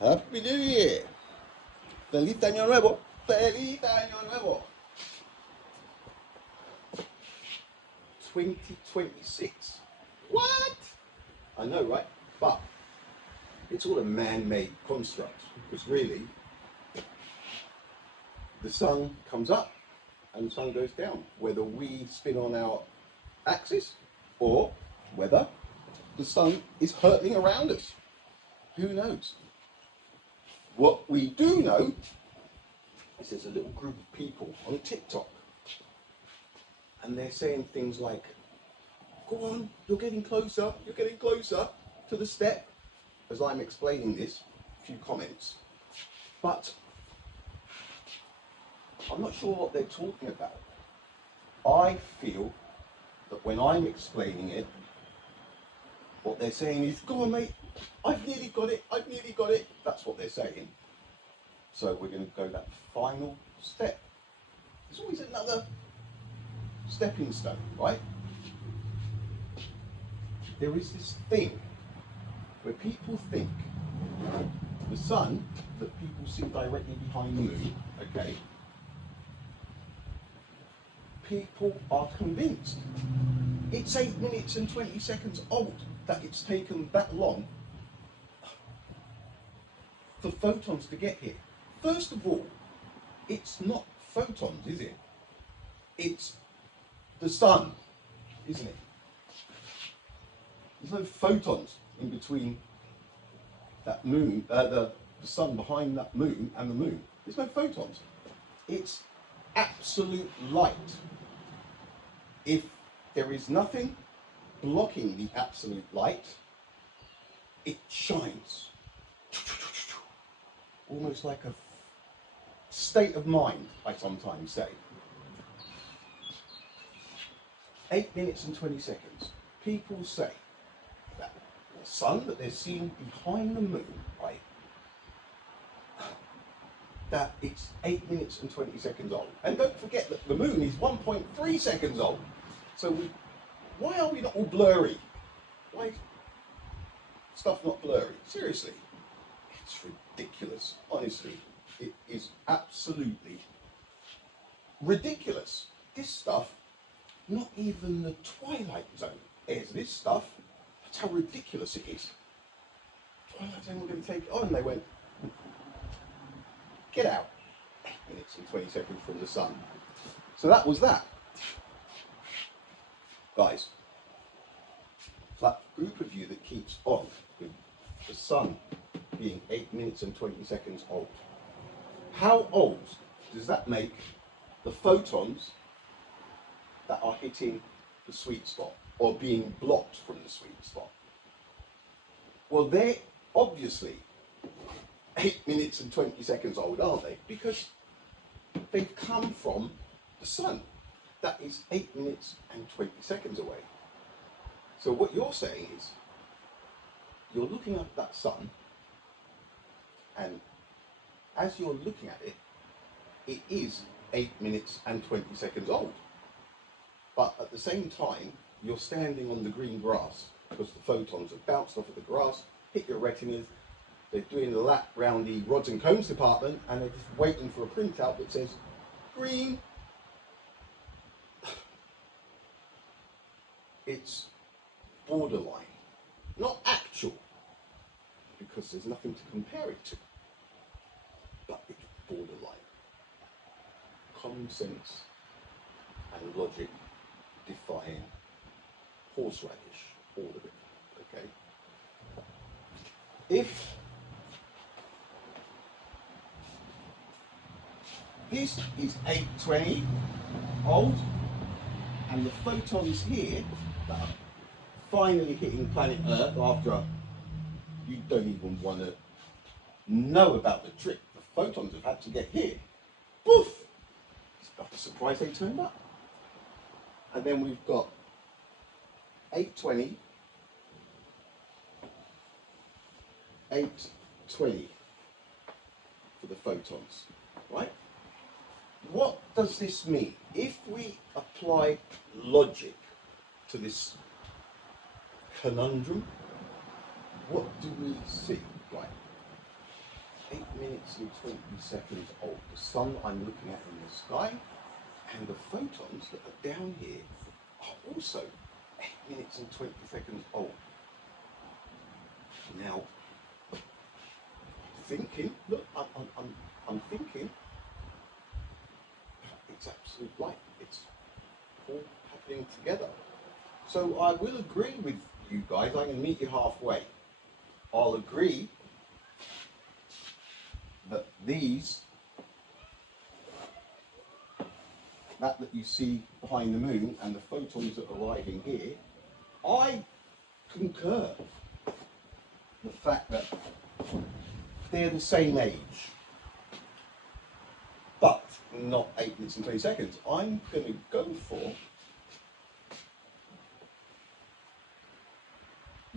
Happy New Year! Feliz Año Nuevo! Feliz Año Nuevo! 2026. What? I know, right? But it's all a man-made construct because really the sun comes up and the sun goes down, whether we spin on our axis or whether the sun is hurtling around us. Who knows? What we do know is there's a little group of people on TikTok and they're saying things like, go on, you're getting closer to the step. As I'm explaining this, a few comments. But I'm not sure what they're talking about. I feel that when I'm explaining it, what they're saying is, go on mate, I've nearly got it. That's what they're saying. So we're going to go that final step. There's always another stepping stone, right? There is this thing where people think the sun that people see directly behind the moon, okay, people are convinced it's 8 minutes and 20 seconds old, that it's taken that long for photons to get here. First of all, it's not photons, is it? It's the sun, isn't it? There's no photons in between that moon, the sun behind that moon and the moon. There's no photons. It's absolute light. If there is nothing blocking the absolute light, it shines. Almost like a state of mind, I sometimes say. 8 minutes and 20 seconds. People say that the sun that they're seeing behind the moon, right, that it's 8 minutes and 20 seconds old. And don't forget that the moon is 1.3 seconds old. So why are we not all blurry? Why is stuff not blurry? Seriously, it's ridiculous. Honestly, it is absolutely ridiculous. This stuff, not even the Twilight Zone is this stuff. That's how ridiculous it is. Twilight Zone were going to take it on and they went, get out. 8 minutes and 20 seconds from the sun. So that was that. Guys, that group of you that keeps on with the sun being 8 minutes and 20 seconds old, how old does that make the photons that are hitting the sweet spot or being blocked from the sweet spot? Well, they're obviously 8 minutes and 20 seconds old, aren't they? Because they've come from the sun. That is 8 minutes and 20 seconds away. So what you're saying is, you're looking at that sun, and as you're looking at it, it is 8 minutes and 20 seconds old. But at the same time, you're standing on the green grass because the photons have bounced off of the grass, hit your retinas, they're doing the lap round the rods and cones department, and they're just waiting for a printout that says green. It's borderline, not actual, because there's nothing to compare it to, but it's borderline. Common sense and logic defying horseradish, all of it, okay? If this is 820 old, and the photons here that are finally hitting planet Earth after you don't even want to know about the trick the photons have had to get here. Poof! It's not a surprise they turned up. And then we've got 820, 820 for the photons, right? What does this mean? If we apply logic to this conundrum, what do we see? Right. and 20 seconds old. The sun I'm looking at in the sky and the photons that are down here are also 8 minutes and 20 seconds old. Now, thinking, look, I'm thinking, it's absolute light. It's all happening together. So I will agree with you guys. I can meet you halfway. I'll agree that that you see behind the moon and the photons that are arriving here, I concur the fact that they're the same age, but not 8 minutes and 20 seconds. I'm going to go for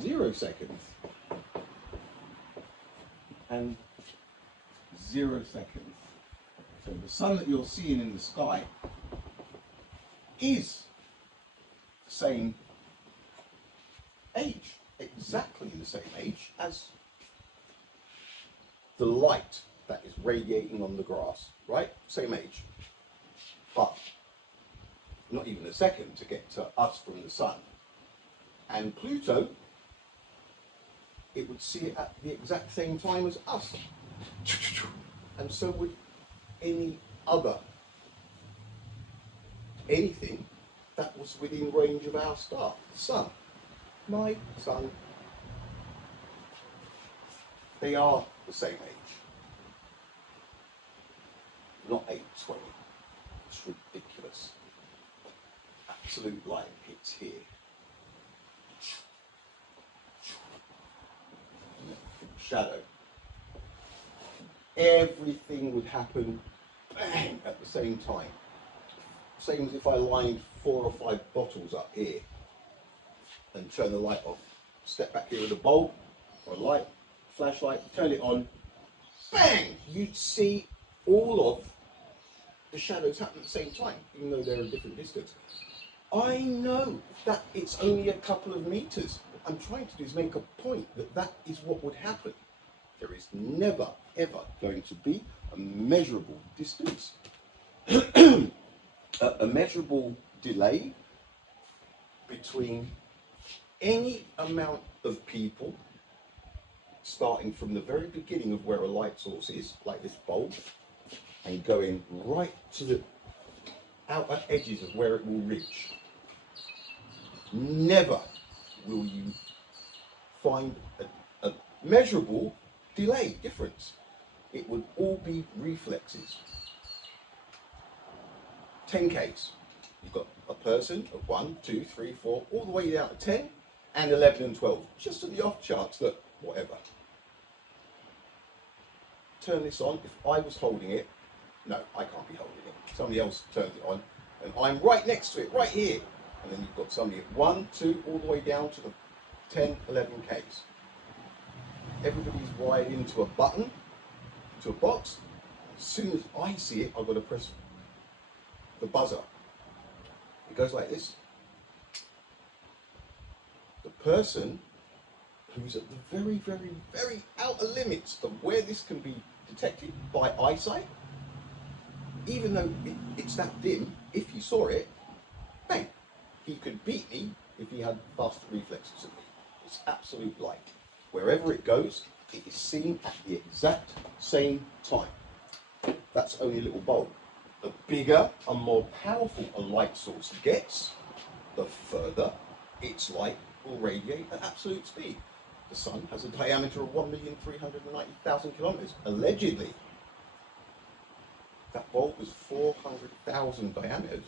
0 seconds and 0 seconds. So the sun that you're seeing in the sky is the same age, exactly the same age as the light that is radiating on the grass, right? Same age. But not even a second to get to us from the sun. And Pluto, it would see it at the exact same time as us. And so would any other, anything that was within range of our star, the sun, my sun. They are the same age. Not 820. It's ridiculous. Absolute light hits here. Shadow. Everything would happen bang at the same time. Same as if I lined 4 or 5 bottles up here and turn the light off. Step back here with a bulb or a light, flashlight, turn it on, bang! You'd see all of the shadows happen at the same time, even though they're a different distance. I know that it's only a couple of meters. What I'm trying to do is make a point that that is what would happen. There is never, ever going to be a measurable distance, a measurable delay between any amount of people, starting from the very beginning of where a light source is, like this bulb, and going right to the outer edges of where it will reach. Never will you find a measurable delay difference. It would all be reflexes. 10Ks. You've got a person of 1, 2, 3, 4, all the way down to 10 and 11 and 12. Just on the off chance that whatever. Turn this on. If I was holding it, no, I can't be holding it. Somebody else turns it on, and I'm right next to it, right here. And then you've got somebody at 1, 2, all the way down to the 10, 11Ks. Everybody's wired into a button, to a box. As soon as I see it, I've got to press the buzzer. It goes like this. The person who's at the very, very, very outer limits of where this can be detected by eyesight, even though it's that dim, if he saw it, bang, he could beat me if he had faster reflexes than me. It's absolute light. Wherever it goes, it is seen at the exact same time. That's only a little bulb. The bigger and more powerful a light source gets, the further its light will radiate at absolute speed. The sun has a diameter of 1,390,000 kilometers, allegedly. That bulb was 400,000 diameters.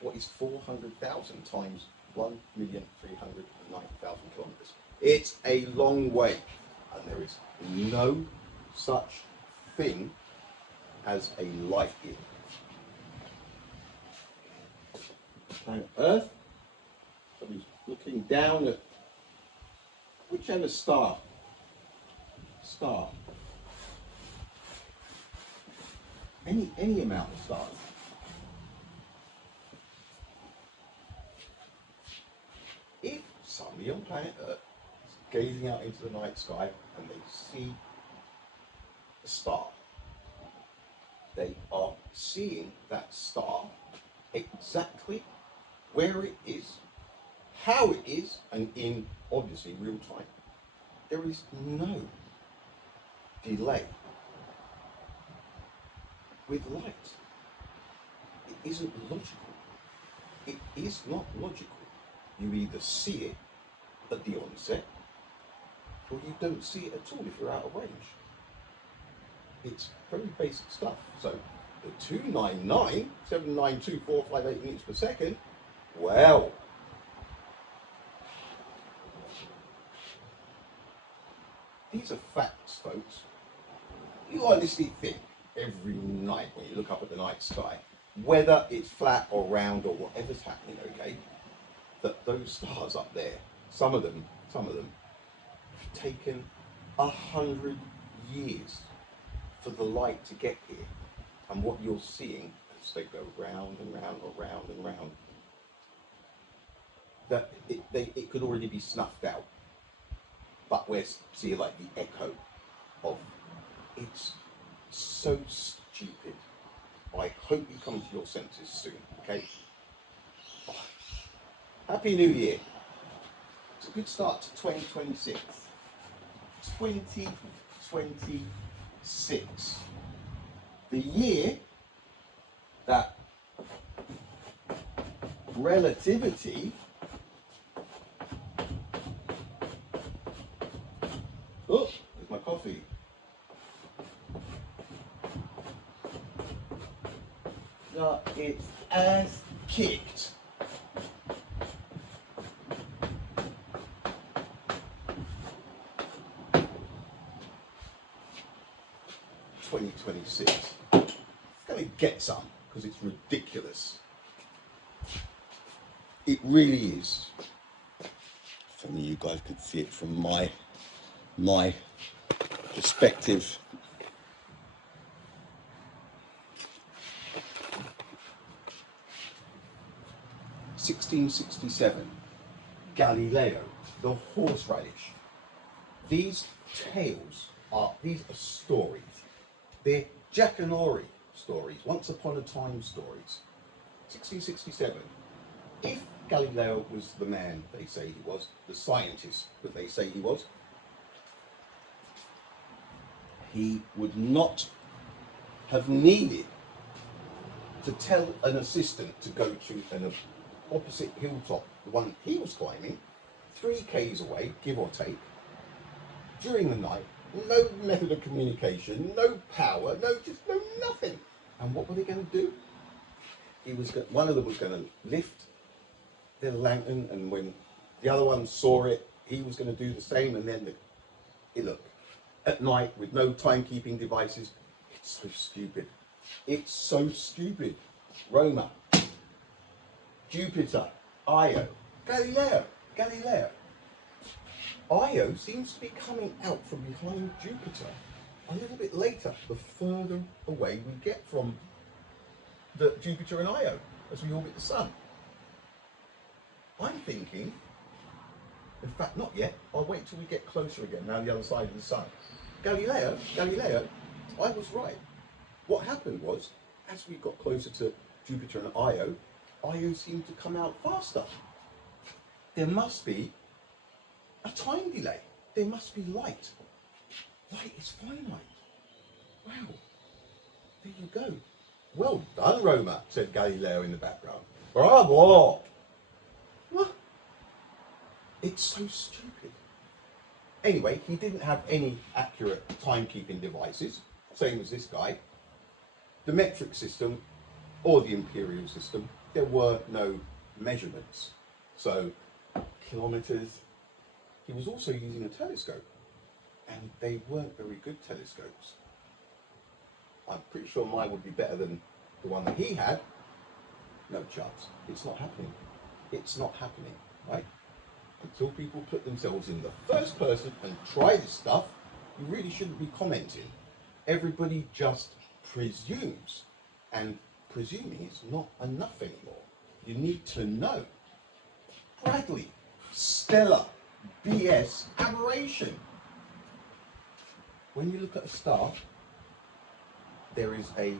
What is 400,000 times 1,390,000 kilometers? It's a long way, and there is no such thing as a light year. Planet Earth, somebody's looking down at whichever star, any amount of stars. If somebody on planet Earth is gazing out into the night sky and they see a star. They are seeing that star exactly where it is, how it is, and in obviously real time. There is no delay with light. It isn't logical. It is not logical. You either see it at the onset, or you don't see it at all if you're out of range. It's very basic stuff. So the 299,792,458 meters per second, well, these are facts, folks. You honestly think every night when you look up at the night sky, whether it's flat or round or whatever's happening, okay, that those stars up there, some of them have taken 100 years for the light to get here. And what you're seeing as they go round and round or round and round, that it could already be snuffed out. But we're seeing like the echo of it's so stupid. I hope you come to your senses soon, okay? Happy New Year. It's a good start to 2026. 2026. The year that relativity oh, there's my coffee. It's ass kicked. $2026. It's going to get some because it's ridiculous. It really is. If only you guys could see it from my perspective. (1667), Galileo, the horseradish. These tales these are stories. They're Jackanory stories, once upon a time stories. 1667. If Galileo was the man they say he was, the scientist that they say he was, he would not have needed to tell an assistant to go to an opposite hilltop, the one he was climbing, 3 k's away, give or take, during the night. No method of communication, no power, no nothing. And what were they going to do? One of them was going to lift their lantern, and when the other one saw it, he was going to do the same. And then look, at night with no timekeeping devices, it's so stupid. It's so stupid. Roma, Jupiter, Io, Galileo. Io seems to be coming out from behind Jupiter a little bit later, the further away we get from the Jupiter and Io as we orbit the Sun. I'm thinking, in fact not yet, I'll wait till we get closer again, around the other side of the Sun. Galileo, I was right. What happened was, as we got closer to Jupiter and Io seemed to come out faster. There must be a time delay. There must be light. Light is finite. Wow. There you go. Well done, Roma, said Galileo in the background. Bravo! What? It's so stupid. Anyway, he didn't have any accurate timekeeping devices, same as this guy. The metric system, or the imperial system, there were no measurements. So, kilometers. He was also using a telescope, and they weren't very good telescopes. I'm pretty sure mine would be better than the one that he had. No chance. It's not happening. It's not happening, right? Until people put themselves in the first person and try this stuff, you really shouldn't be commenting. Everybody just presumes, and presuming is not enough anymore. You need to know. Bradley, stellar, BS, aberration. When you look at a star, there is a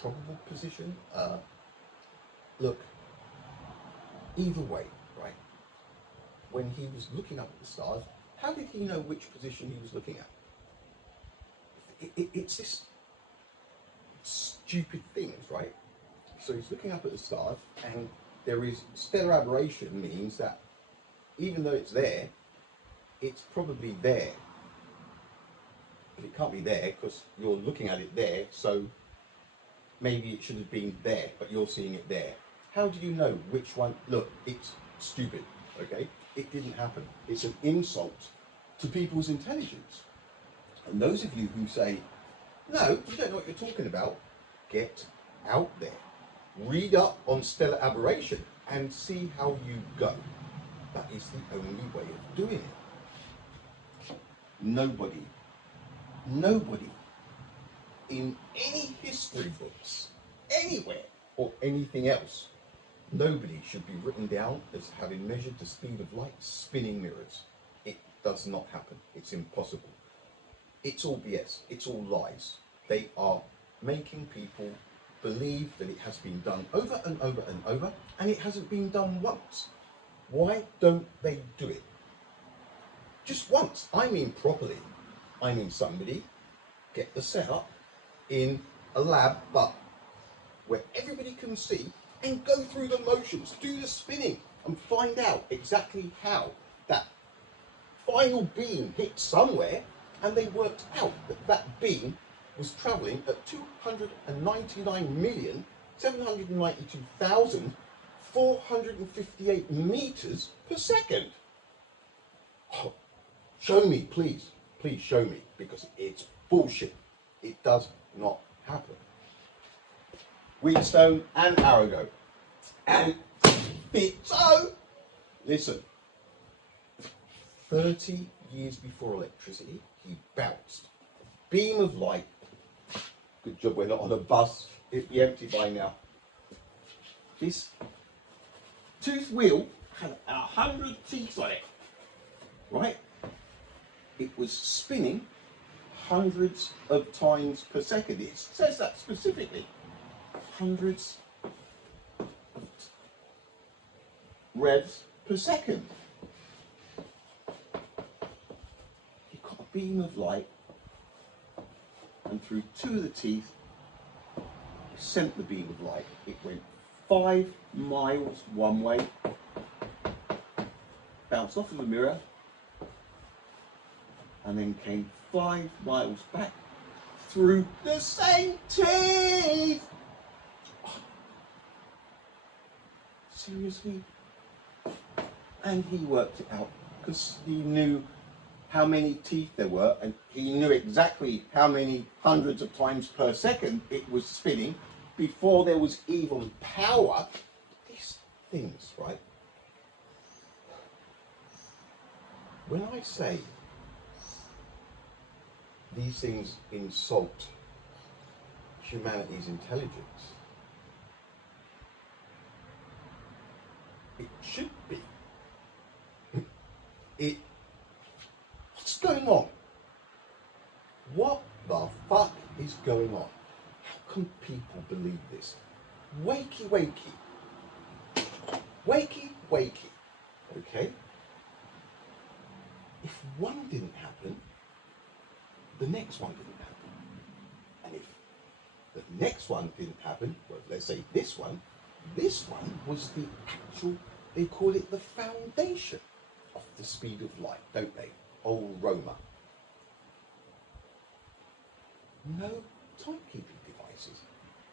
probable position. Look, either way, right? When he was looking up at the stars, how did he know which position he was looking at? It's this stupid things, right? So he's looking up at the stars, and there is stellar aberration means that even though it's there, it's probably there. But it can't be there because you're looking at it there, so maybe it should have been there, but you're seeing it there. How do you know which one? Look, it's stupid, okay? It didn't happen. It's an insult to people's intelligence. And those of you who say, no, you don't know what you're talking about, get out there. Read up on stellar aberration and see how you go. That is the only way of doing it. Nobody in any history books, anywhere, or anything else, nobody should be written down as having measured the speed of light spinning mirrors. It does not happen. It's impossible. It's all BS. It's all lies. They are making people believe that it has been done over and over and over, and it hasn't been done once. Why don't they do it? Just once. I mean properly. I mean somebody get the setup in a lab, but where everybody can see, and go through the motions, do the spinning, and find out exactly how that final beam hit somewhere, and they worked out that that beam was travelling at 299,792,458 meters per second. Oh, show me, please. Please show me, because it's bullshit. It does not happen. Wheatstone and Arago. And so, listen, 30 years before electricity, he bounced a beam of light. Good job we're not on a bus. It'd be empty by now. This tooth wheel had 100 teeth on it, right? It was spinning hundreds of times per second. It says that specifically. Hundreds of revs per second. He got a beam of light, and through two of the teeth, he sent the beam of light. It went 5 miles one way, bounced off of the mirror, and then came 5 miles back through the same teeth. Seriously? And he worked it out because he knew how many teeth there were, and he knew exactly how many hundreds of times per second it was spinning before there was even power. These things, right? When I say these things insult humanity's intelligence, it should be. What's going on? What the fuck is going on? How can people believe this? Wakey, wakey. Wakey, wakey. Okay? If one didn't happen, the next one didn't happen. And if the next one didn't happen, well, let's say this one was the actual, they call it the foundation of the speed of light, don't they? Old Roma. No timekeeping devices.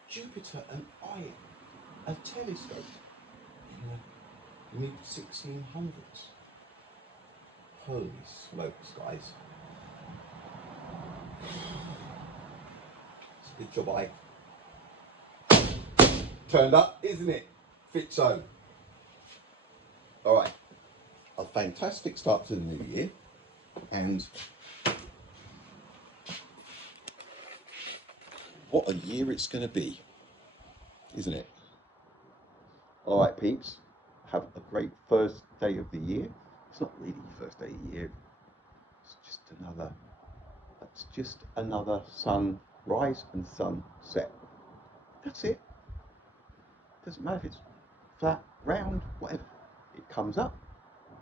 Jupiter and Iron. A telescope in the mid-1600s. Holy smokes, guys. It's a good job I turned up, isn't it? Fitzo. Alright. A fantastic start to the new year. And what a year it's going to be, isn't it? All right, peeps, have a great first day of the year. It's not really first day of the year. It's just another sun rise and sun set. That's it. Doesn't matter if it's flat, round, whatever. It comes up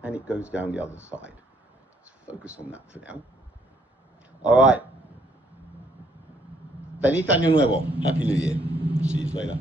and it goes down the other side. Let's focus on that for now. All right. Feliz Año Nuevo. Happy New Year. See you later.